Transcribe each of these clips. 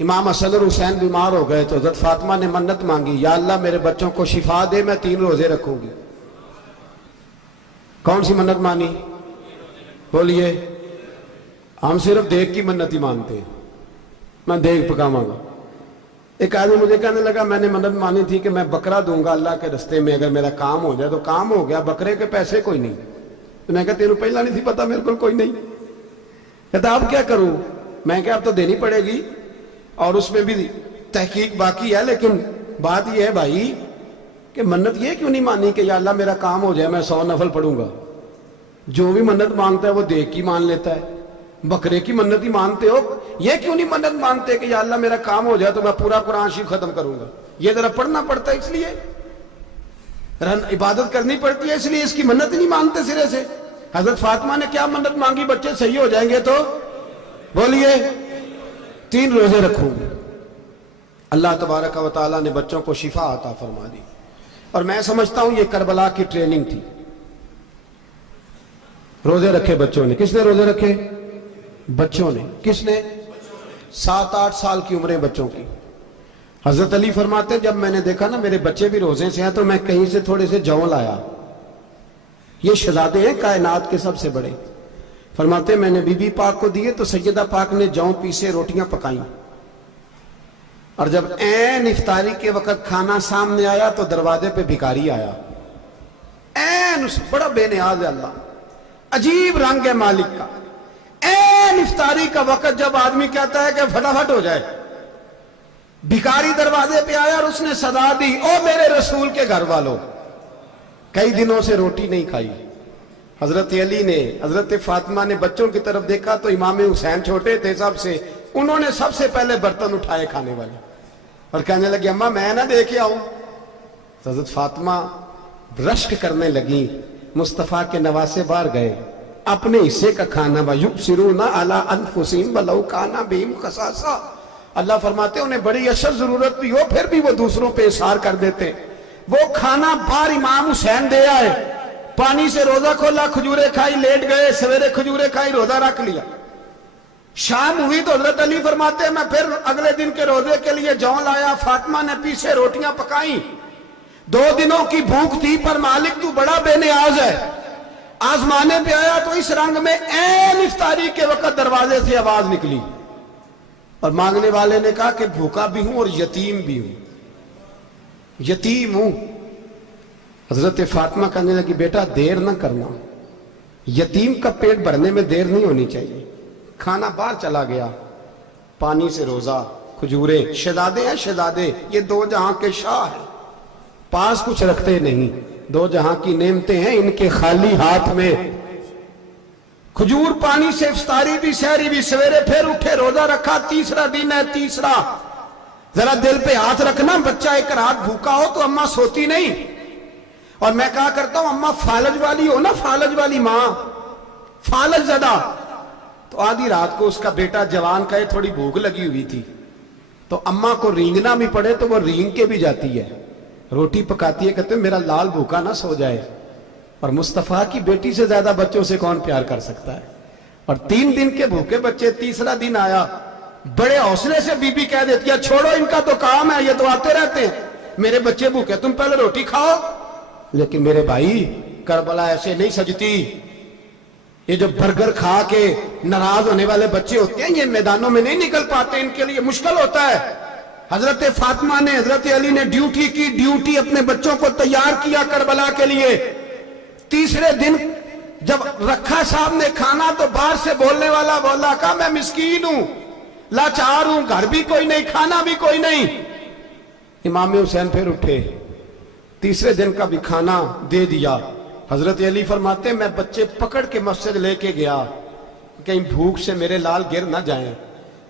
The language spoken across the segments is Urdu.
امام حسن اور حسین بیمار ہو گئے تو حضرت فاطمہ نے منت مانگی، یا اللہ میرے بچوں کو شفا دے، میں 3 روزے رکھوں گی۔ کون سی منت مانی؟ بولیے۔ ہم صرف دیکھ کی منت ہی مانتے ہیں، میں دیکھ پکاواں گا۔ ایک آدمی مجھے کہنے لگا میں نے منت مانی تھی کہ میں بکرا دوں گا اللہ کے رستے میں، اگر میرا کام ہو جائے تو کام ہو گیا، بکرے کے پیسے کوئی نہیں۔ تو میں کہا تیرے پہلا نہیں تھی پتا، میرے کو کوئی نہیں۔ کہتا اب کیا کروں؟ میں کہا اب تو دینی پڑے گی، اور اس میں بھی تحقیق باقی ہے، لیکن بات یہ ہے بھائی کہ منت یہ کیوں نہیں مانی کہ یا اللہ میرا کام ہو جائے میں 100 نفل پڑھوں گا؟ جو بھی منت مانگتا ہے وہ دیکھ کی مان لیتا ہے، بکرے کی منت ہی مانتے ہو، یہ کیوں نہیں منت مانتے کہ یا اللہ میرا کام ہو جائے تو میں پورا قرآن شریف ختم کروں گا؟ یہ ذرا پڑھنا پڑتا ہے، اس لیے عبادت کرنی پڑتی ہے، اس لیے اس کی منت ہی نہیں مانتے سرے سے۔ حضرت فاطمہ نے کیا منت مانگی؟ بچے صحیح ہو جائیں گے تو بولیے 3 روزے رکھوں گے۔ اللہ تبارک و تعالیٰ نے بچوں کو شفا عطا فرما دی، اور میں سمجھتا ہوں یہ کربلا کی ٹریننگ تھی۔ روزے رکھے بچوں نے۔ کس نے روزے رکھے؟ بچوں نے۔ کس نے؟ 7-8 سال کی عمریں بچوں کی۔ حضرت علی فرماتے جب میں نے دیکھا نا میرے بچے بھی روزے سے ہیں تو میں کہیں سے تھوڑے سے جوں لایا، یہ شہزادے ہیں کائنات کے سب سے بڑے۔ فرماتے میں نے بی بی پاک کو دیے تو سیدہ پاک نے جوں پیسے روٹیاں پکائیں، اور جب عین افطاری کے وقت کھانا سامنے آیا تو دروازے پہ بھکاری آیا، عین بڑا بے نیاز ہے اللہ، عجیب رنگ ہے مالک کا۔ عین افطاری کا وقت جب آدمی کہتا ہے کہ فٹافٹ ہو جائے، بھکاری دروازے پہ آیا اور اس نے صدا دی، او میرے رسول کے گھر والوں، کئی دنوں سے روٹی نہیں کھائی۔ حضرت علی نے، حضرت فاطمہ نے بچوں کی طرف دیکھا تو امام حسین چھوٹے تھے سب سے، انہوں نے سب سے پہلے برتن اٹھائے کھانے والے، اور کہنے لگے اماں میں نہ دیکھ آؤں۔ حضرت فاطمہ رشک کرنے لگی، مصطفیٰ کے نواسے باہر گئے، اپنے حصے کا کھانا وَيُبْصِرُونَ عَلَىٰ أَنفُسِهِمْ وَلَوْ كَانَ بِهِمْ خَصَاصَةٌ، اللہ فرماتے انہیں بڑی اشد ضرورت بھی ہو پھر بھی وہ دوسروں پہ اثار کر دیتے۔ وہ کھانا باہر امام حسین دے آئے، پانی سے روزہ کھولا، کھجورے کھائی، لیٹ گئے، سویرے کھجورے کھائی، روزہ رکھ لیا۔ شام ہوئی تو حضرت علی فرماتے میں پھر اگلے دن کے روزے کے لیے جوں لایا، فاطمہ نے پیچھے روٹیاں پکائیں، 2 دنوں کی بھوک تھی، پر مالک تو بڑا بے نیاز ہے، آزمانے پہ آیا تو اس رنگ میں عین افطاری کے وقت دروازے سے آواز نکلی، اور مانگنے والے نے کہا کہ بھوکا بھی ہوں اور یتیم بھی ہوں، یتیم ہوں۔ حضرت فاطمہ کہنے لگی بیٹا دیر نہ کرنا، یتیم کا پیٹ بھرنے میں دیر نہیں ہونی چاہیے۔ کھانا باہر چلا گیا، پانی سے روزہ، کھجورے، شہزادے ہیں شہزادے، یہ 2 جہاں کے شاہ ہیں، پاس کچھ رکھتے نہیں، 2 جہاں کی نعمتیں ہیں ان کے خالی ہاتھ میں۔ کھجور پانی سے افطاری بھی سحری بھی، سویرے پھر اٹھے روزہ رکھا، تیسرا دن ہے، تیسرا۔ ذرا دل پہ ہاتھ رکھنا، بچہ ایک رات بھوکا ہو تو اماں سوتی نہیں، اور میں کہا کرتا ہوں اماں فالج والی ہو نا، فالج والی ماں، فالج زدہ، تو آدھی رات کو اس کا بیٹا جوان کہے تھوڑی بھوک لگی ہوئی تھی، تو اماں کو رینگنا بھی پڑے تو وہ رینگ کے بھی جاتی ہے، روٹی پکاتی ہے، کہتے ہیں میرا لال بھوکا نہ سو جائے۔ اور مصطفیٰ کی بیٹی سے زیادہ بچوں سے کون پیار کر سکتا ہے؟ اور 3 دن کے بھوکے بچے، تیسرا دن آیا، بڑے حوصلے سے بی بی کہہ دیتی ہے چھوڑو ان کا تو کام ہے، یہ تو آتے رہتے ہیں، میرے بچے بھوکے تم پہلے روٹی کھاؤ۔ لیکن میرے بھائی کربلا ایسے نہیں سجتی، یہ جو برگر کھا کے ناراض ہونے والے بچے ہوتے ہیں یہ میدانوں میں نہیں نکل پاتے، ان کے لیے مشکل ہوتا ہے۔ حضرت فاطمہ نے، حضرت علی نے ڈیوٹی کی، ڈیوٹی اپنے بچوں کو تیار کیا کربلا کے لیے۔ تیسرے دن جب رکھا صاحب نے کھانا تو باہر سے بولنے والا بولا کہا میں مسکین ہوں، لاچار ہوں، گھر بھی کوئی نہیں، کھانا بھی کوئی نہیں۔ امام حسین پھر اٹھے، تیسرے دن کا بھی کھانا دے دیا۔ حضرت علی فرماتے میں بچے پکڑ کے مسجد لے کے گیا، کہیں بھوک سے میرے لال گر نہ جائیں۔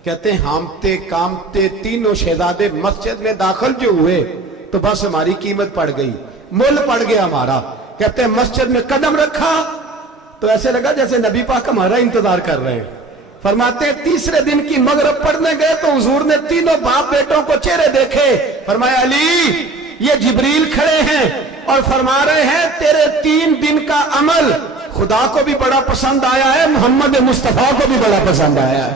کہتے ہیں ہامتے کامتے تینوں شہزادے مسجد میں داخل جو ہوئے تو بس ہماری قیمت پڑ گئی، مول پڑ گیا ہمارا۔ کہتے ہیں مسجد میں قدم رکھا تو ایسے لگا جیسے نبی پاک ہمارا انتظار کر رہے ہیں۔ فرماتے ہیں تیسرے دن کی مغرب پڑھنے گئے تو حضور نے تینوں باپ بیٹوں کو چہرے دیکھے، فرمایا علی یہ جبریل کھڑے ہیں اور فرما رہے ہیں تیرے 3 دن کا عمل خدا کو بھی بڑا پسند آیا ہے، محمد مصطفیٰ کو بھی بڑا پسند آیا ہے۔